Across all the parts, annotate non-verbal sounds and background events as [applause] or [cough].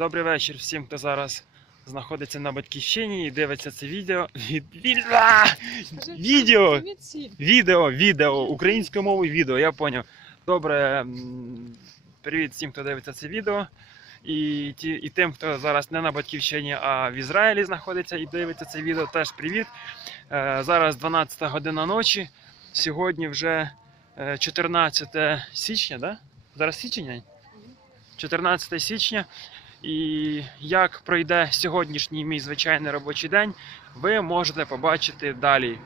Добрий вечір всім, хто зараз знаходиться на батьківщині і дивиться це відео. Від... від- [laughs] Відео! Відео, відео, українською мовою відео, я поняв. Добре, привіт всім, хто дивиться це відео. І, ті, і тим, хто зараз не на батьківщині, а в Ізраїлі знаходиться і дивиться це відео, теж привіт. Е, зараз 12 година ночі. Сьогодні вже е, 14 січня, да? Зараз січень? 14 січня. І як пройде сьогоднішній мій звичайний робочий день, ви можете побачити далі.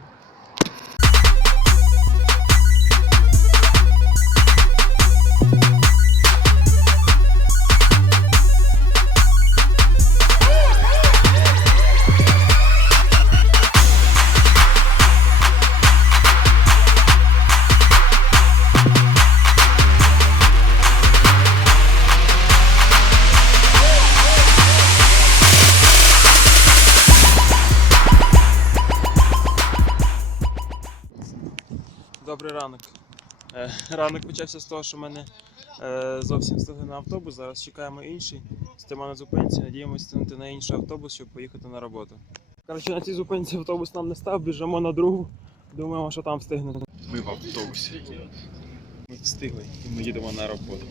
Добрий ранок. Е, Ранок почався з того, що мене е, зовсім встигли на автобус. Зараз чекаємо інший. Стимо на зупинці, надіємося встигнути на інший автобус, щоб поїхати на роботу. Коротше, на цій зупинці автобус нам не став, біжимо на другу. Думаємо, що там встигнемо. Ми в автобусі. Ми встигли і ми їдемо на роботу.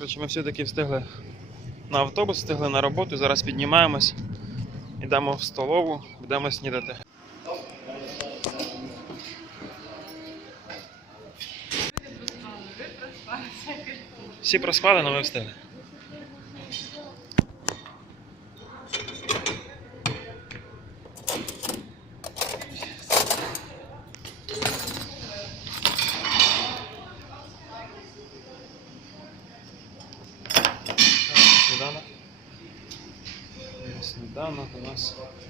Коротше, ми все-таки встигли на автобус, встигли на роботу, зараз піднімаємось, йдемо в столову, будемо снідати. Всі проспали, але ми встигли. Сніданок у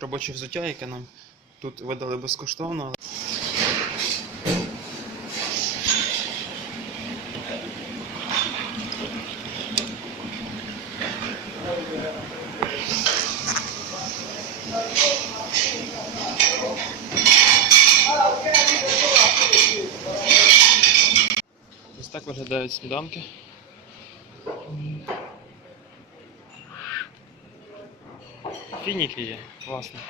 Робоче взуття, яке нам тут видали безкоштовно. Ось так виглядають сніданки. Фініки є, класно.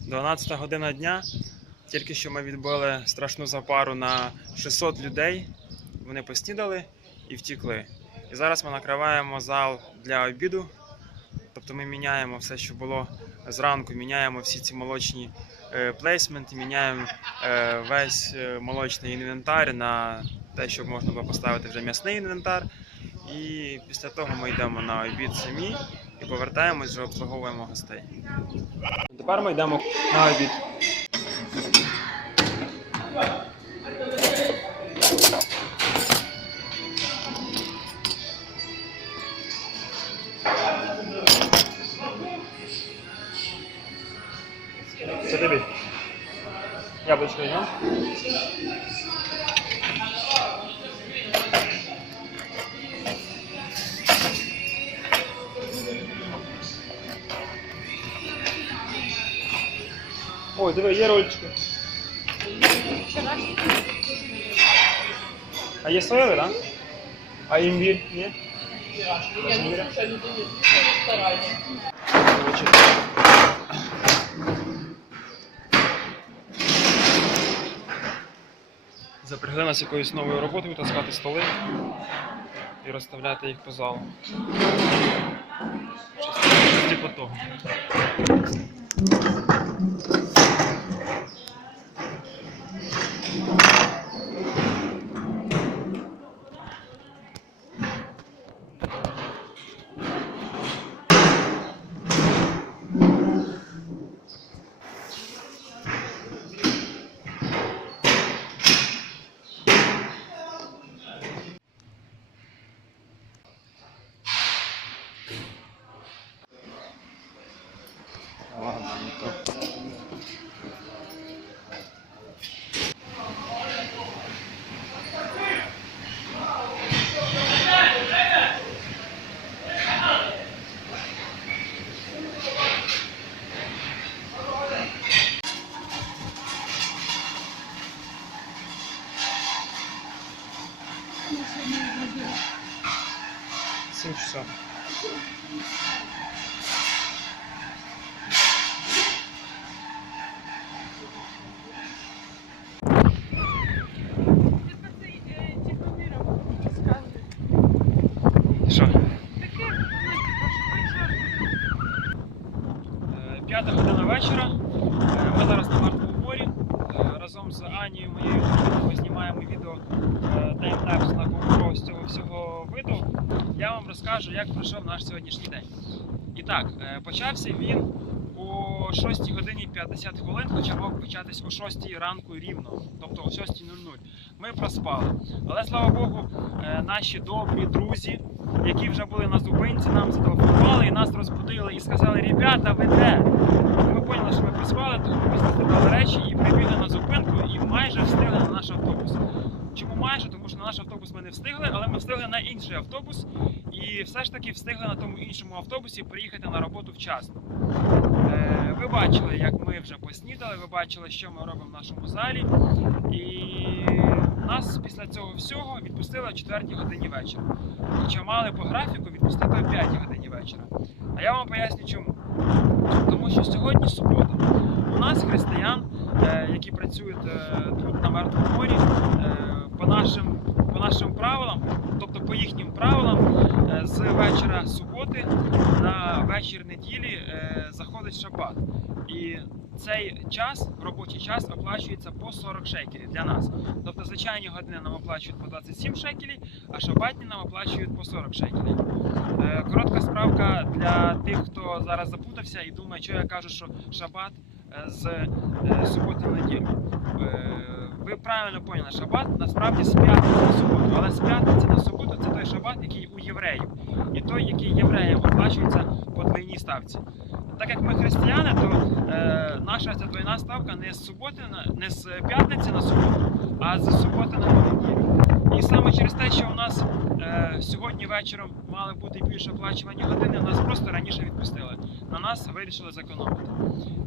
Дванадцята година дня. Тільки що ми відбили страшну запару на 600 людей. Вони поснідали і втікли. І зараз ми накриваємо зал для обіду. Тобто ми міняємо все, що було зранку, міняємо всі ці молочні е, і міняємо е, весь е, молочний інвентар на те, щоб можна було поставити вже м'ясний інвентар. І після того ми йдемо на обід самі і повертаємось, вже обслуговуємо гостей. Тепер ми йдемо на обід. Яблучко йдемо. Ой, диви, є рольчики. Вчорашній А є соєвий, так? Да? А імбір? Ні? Я не слушаю, людині звісно не стараюся. Коротше. Запрягли нас якоюсь новою роботою таскати столи і розставляти їх по залу. Щось типу того. atenção. Як пройшов наш сьогоднішній день. І так, е, почався він о 6 годині 50 хвилин, хоча мав початись о 6 ранку рівно, тобто о 6.00. Ми проспали. Але слава Богу, е, наші добрі друзі, які вже були на зупинці, нам зателефонували і нас розбудили і сказали: ребята, ви де? Ми поняли, що ми проспали, тому після зібрали речі і прибігли на зупинку і майже встигли на наш автобус. Чому майже? Тому що на наш автобус ми не встигли, але ми встигли на інший автобус і все ж таки встигли на тому іншому автобусі приїхати на роботу вчасно. Е, ви бачили, як ми вже поснідали, ви бачили, що ми робимо в нашому залі. І нас після цього всього відпустили о 4 годині вечора. Хоча мали по графіку відпустити о 5 годині вечора. А я вам поясню чому. Тому що сьогодні субота. У нас християн, е, які працюють е, тут на Мертвому морі, нашим, по нашим правилам, тобто по їхнім правилам, е, з вечора суботи на вечір неділі е, заходить шабат. І цей час, робочий час, оплачується по 40 шекелів для нас. Тобто звичайні години нам оплачують по 27 шекелів, а шабатні нам оплачують по 40 шекелів. Е, Коротка справка для тих, хто зараз запутався і думає, що я кажу, що шабат з суботи на неділю. Ви правильно поняли, шабат насправді з п'ятниці на суботу, але з п'ятниці на суботу це той шабат, який у євреїв, і той, який євреям оплачується по двійній ставці. Так як ми християни, то е, наша ця двойна ставка не з суботи не з п'ятниці на суботу, а з суботи на неділю. І саме через те, що у нас е, сьогодні вечором мали бути більш оплачувані години, нас просто раніше відпустили. На нас вирішили зекономити.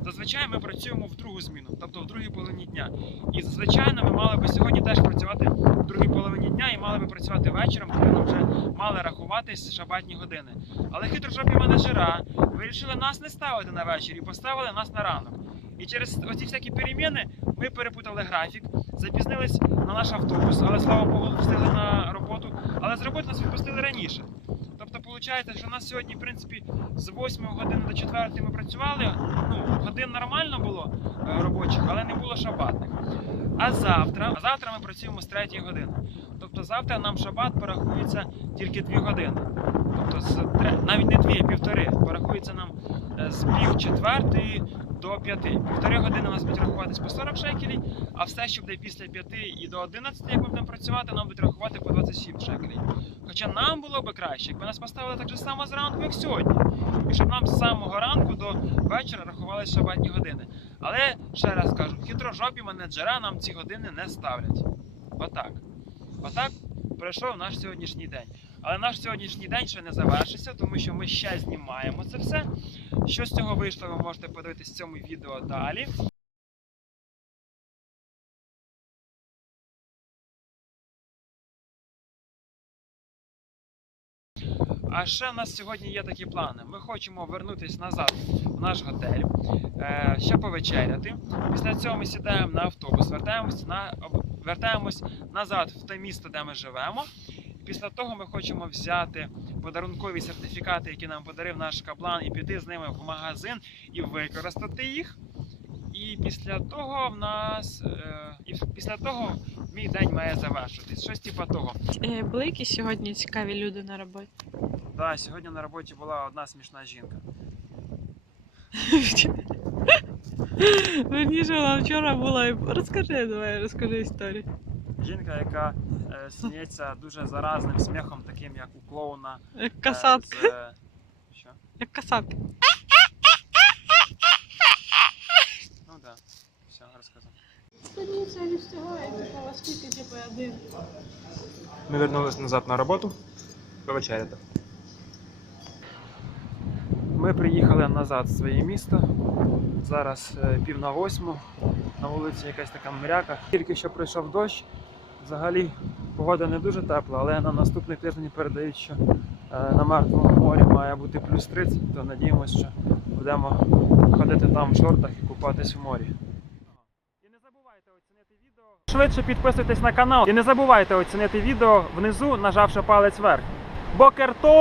Зазвичай ми працюємо в другу зміну, тобто в другій половині дня. І зазвичай ми мали би сьогодні теж працювати в другій половині дня і мали би працювати вечором, коли нам вже мали рахуватись шабатні години. Але хитрожопі менеджера вирішили нас не ставити на вечір і поставили нас на ранок. І через оці всякі переміни ми перепутали графік, запізнились на наш автобус, але слава Богу, встигли на роботу. Але з роботи нас відпустили раніше. Тобто, виходить, що у нас сьогодні, в принципі, з 8 години до 4 ми працювали. Ну, годин нормально було е, робочих, але не було шабатних. А завтра, а завтра ми працюємо з 3 години. Тобто завтра нам шабат порахується тільки 2 години. Тобто з навіть не дві, а півтори. Порахується нам е, з пів четвертої до п'яти. Півтори години у нас будуть рахуватись по 40 шекелів, а все, що буде після п'яти і до 11, як ми будемо працювати, нам будуть рахувати по 27 шекелів. Хоча нам було би краще, якби нас поставили так же само зранку, як сьогодні. І щоб нам з самого ранку до вечора рахувалися шабатні години. Але ще раз кажу, хитрожопі менеджера нам ці години не ставлять. Отак. Отак пройшов наш сьогоднішній день. Але наш сьогоднішній день ще не завершився, тому що ми ще знімаємо це все. Що з цього вийшло, ви можете подивитись в цьому відео далі. А ще в нас сьогодні є такі плани. Ми хочемо вернутися назад в наш готель, е, ще повечеряти. Після цього ми сідаємо на автобус, вертаємось на вертаємось назад в те місто, де ми живемо. Після того ми хочемо взяти подарункові сертифікати, які нам подарив наш каплан, і піти з ними в магазин і використати їх. І після того в нас е, і після того мій день має завершитись. Щось типа того. Е, Були якісь сьогодні цікаві люди на роботі? Да, сьогодні на роботі була одна смішна жінка. [laughs] Верніше, вона вчора була. Розкажи, давай, розкажи історію. Жінка, яка сміється дуже заразним сміхом, таким як у клоуна. Як е, касатка. з, е, що? Як касатка. Ну так. Да. Все, розказав. Станіця не встигає, вас скільки, типа один. Ми вернулись назад на роботу повечеряти. Ми приїхали назад в своє місто. Зараз е, пів на восьму. На вулиці якась така мряка. Тільки що пройшов дощ. Взагалі погода не дуже тепла, але на наступний тиждень передають, що е, на мертвому морі має бути плюс 30, то надіємося, що будемо ходити там в шортах і купатись в морі. І не забувайте оцінити відео. Швидше підписуйтесь на канал і не забувайте оцінити відео внизу, нажавши палець вверх. Бокертов!